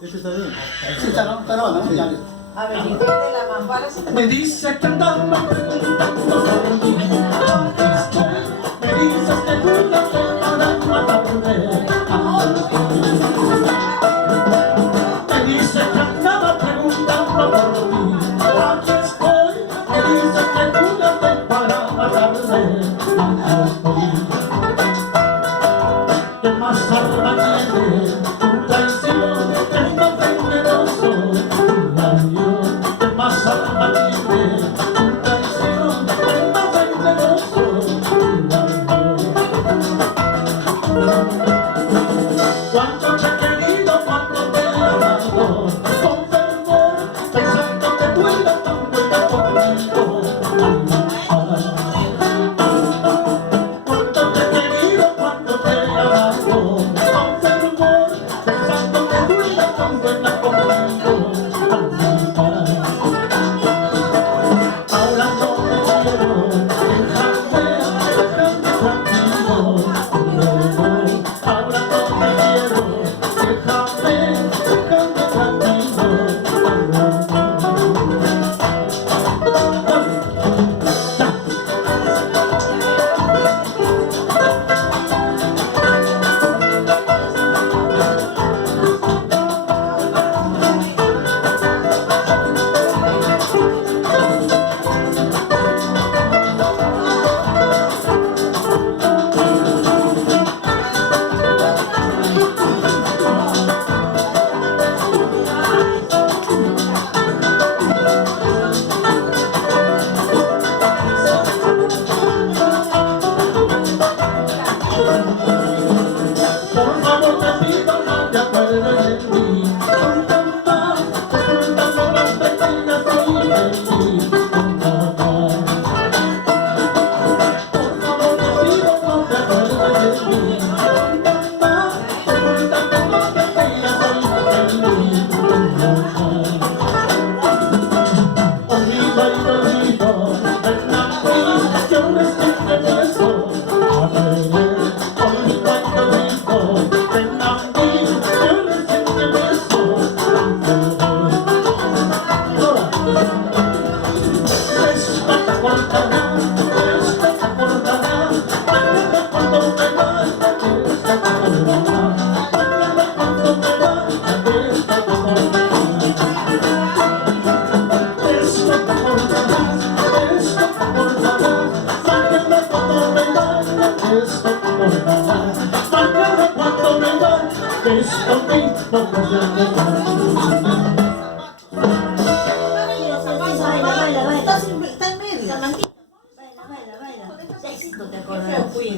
Este está bien. Sí, está grabando, ¿no? Ya. A ver, ¿y de la mampara se te Me dice que andaba preguntando por mí. Me dices que tú no te para matarme. Me dice que andaba preguntando por mí. Aquí estoy. Me dice que tú no te para matarme. Aquí estoy. ¿Qué más arma tiene tu traición? Es más venenoso tu labio. ¿Qué más arma tiene tu traición? Es más venenoso tu labio. Cuánto te he querido, cuánto te he amado, con fervor, pensando que tú eras tan buena conmigo. Cuánto te he querido, cuánto te he amado, con fervor, pensando que tú eras tan buena conmigo. Ahora no te quiero, déjame tranquilo. Ahora no te quiero, déjame tranquilo. Por favor te pido no te acuerdes de mí. Mamá, ocultando las pequeñas y de mí. Mamá, por favor te pido no te acuerdes de mí. Mamá, ocultando las pequeñas y de mí. Olvida y olvido, ven a mí, yo me siento preso. A ver. Esto mismo que Baila, baila, baila. Está en medio. Baila, baila, baila. Éxito te acordás.